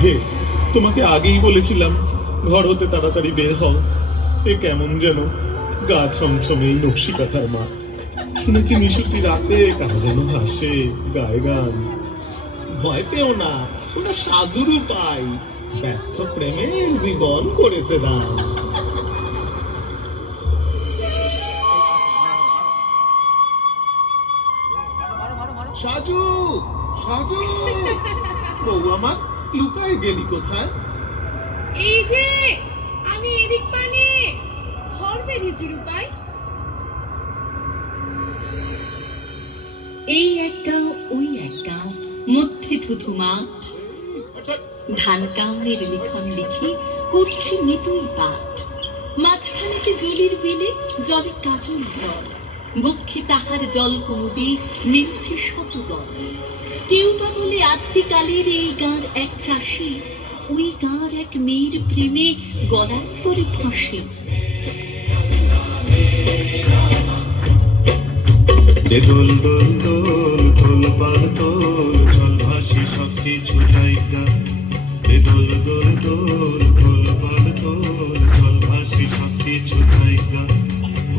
রাধে, তোমাকে আগেই বলেছিলাম ঘর হতে তাড়াতাড়ি বের হও। এ কেমন যেন গা ছমছমে এই নকশি কাঁথার মা। শুনেছি নিশুতি রাতে কারা যেন হাসে, গায়ে গান। ভয় পেও না, ওটা সাজুরু পাই, ব্যর্থ প্রেমে জীবন করেছে দান। সাজু, সাজু, বউ আমার, লুকায় গেলি কোথায়? এই যে আমি এদিক পানে ঘর বেরিয়েছি রূপাই। এই এক গাঁও ওই এক গাঁও, মধ্যে থুথু মাঠ, ধান কাউনের লিখন লিখি করছি নিতুই পাঠ। মাঝখানেতে জলির বিলে জলে কাজল জল, বক্ষে তাহার জল কুমুদে মিলছে শত দল। কেউ বা বলে আদ্যিকালের এই গাঁর এক চাষি ওই গাঁর এক মেয়ের প্রেমে গলায় পরে ফাঁসে। দোল দোল দোল দোল পাল দোল, জল ভাসি সব কিছু জায়গা। দোল দোল দোল দোল পাল দোল, জল ভাসি সব কিছু জায়গা।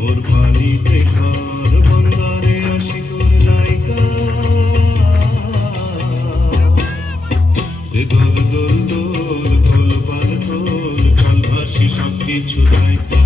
ওর পানিতে ঘর বন্দরে আসি তোর জায়গা। দোল দোল দোল দোল পাল দোল, জল ভাসি সব কিছু জায়গা।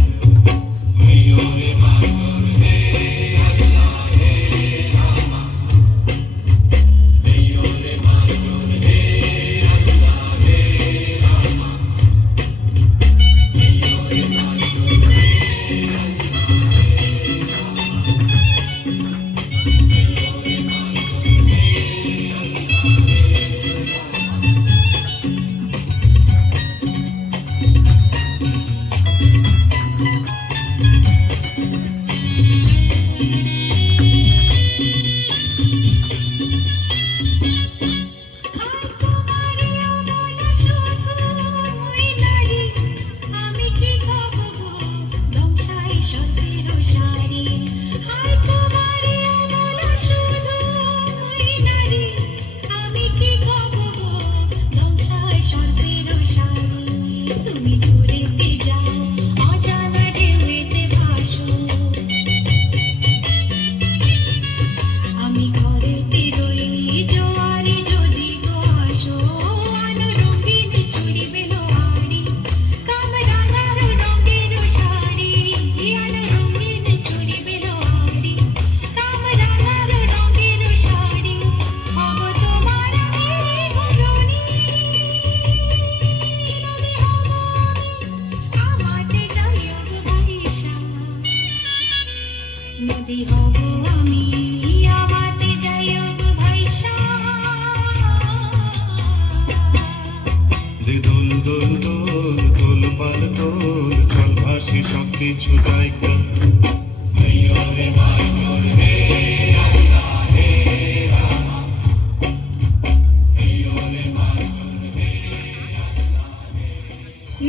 দোল দোল দোল দোল পাল দোল, জল ভাসি সব কিছু জায়গা।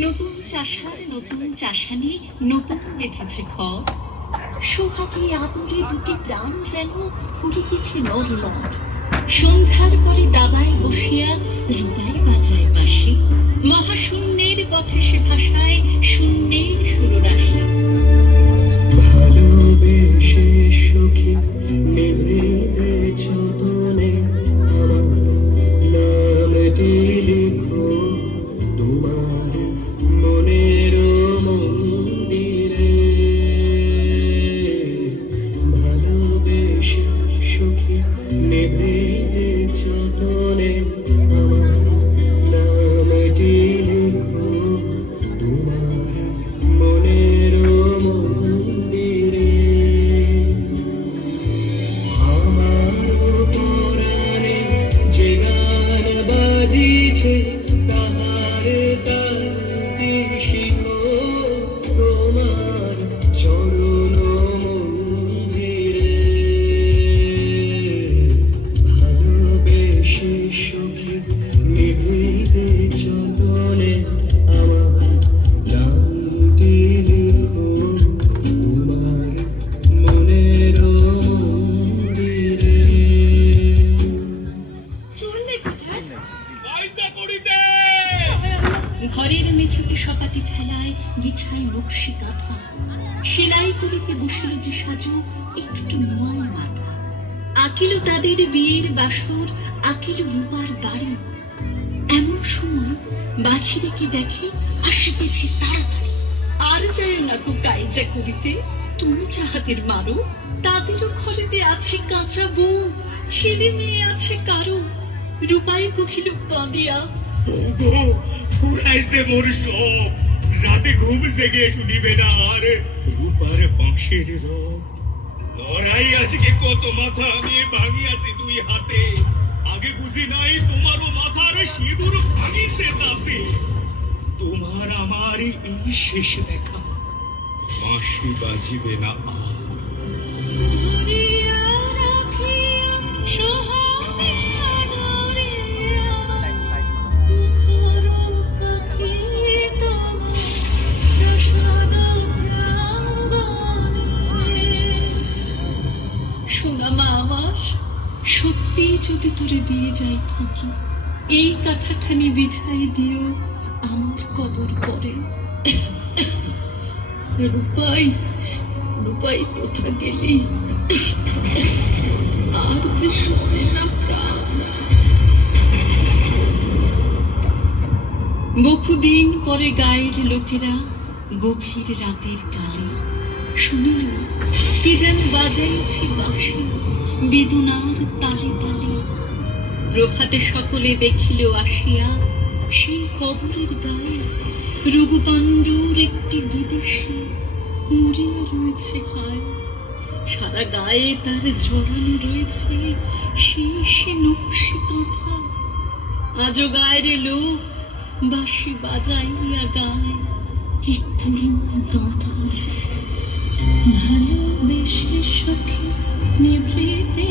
নতুন চাষার নতুন চাষানি নতুন বেঁধেছে ঘর। সোহাগে আদরে দুটি প্রাণ যেন করিতেছে নরলট। সন্ধ্যার পরে দাবায় বসিয়া রূপাই বাজায় বাঁশি, মহাশূন্যের পথে সে ভাষায় শূন্যের সুররাশি। ভালোবেসে সুখী নিভৃতেছ তলে, আমার নামটি লিখো তোমার মনের মন্দিরে। ভালোবেসে সুখী নিভৃতেছ তলে, আমার নামটি লিখো তোমার মনের মন্দিরে। আমার পরাণে যে গান বাজিছে, তাহার তালটি শিখো তোমার চরণ মন্দিরে। ভালোবেসে সুখী নিভৃতেছ তলে, আমার নামটি লিখো তোমার মনের মন্দিরে। চললে কোথায়? পয়সা করিতে ঘরের মেঝেতে সপাটি ফেলায় বিছায় নকশি কাঁথা, সেলাই করিতে বসিল যে সাজু একটু নোয়ার মাথা। আকিল তাদের বিয়ের বাসর, আকিল রূপার বাড়ি। এমন সময় বাহিরে কি দেখে আসিতেছে তাড়াতাড়ি। আর যায় না তো কাইজা করিতে, তুমি যাহাদের মারো তাদেরও ঘরেতে আছে কাঁচা বউ, ছেলে মেয়ে আছে কারো। রূপাই কহিল কাঁদিয়া, ওগো, পুরাইছে মোর সব, রাতে ঘুম জেগে শুনিবে না আর রূপার বাঁশের রব। লড়াই আজকে কত মাথা আমি ভাঙিয়াছি দুই হাতে, আগে বুঝি নাই তোমারও মাথার সিঁদুর ভাঙিছে তাতে। তোমার আমার এই শেষ দেখা, বাঁশি বাজিবে না আর। ধরিয়া রাখিয়া সোহাগে আদরিয়া, ঘর পাখি তব প্রসাদ প্রাঙ্গণে। শোনা মা আমার, সত্যি যদি তোরে দিয়ে যাই ফাঁকি, এই কথাখানি বিছাই দিও আমার কবর পরে। রূপাই, রূপাই কোথা গেলি, আর যে সরে না প্রাণ। বহুদিন পরে গায়ের লোকেরা গভীর রাতের কালে শুনিল কি যেন বাজাইছে বাঁশি বেদনার তালে তালে। প্রভাতে সকলে দেখিল আসিয়া সেই কবরের গায়ে রঘুপাণ্ডুর একটি বিদেশী মরিয়া রয়েছে হায়। সারা গায়ে তার জড়ানো রয়েছে সেই সে নকশি কাঁথা। আজও গায়ের লোক বাঁশি বাজাইয়া গায় এ করুণ গাঁথা। ভালোবেসে সখী নিভৃতে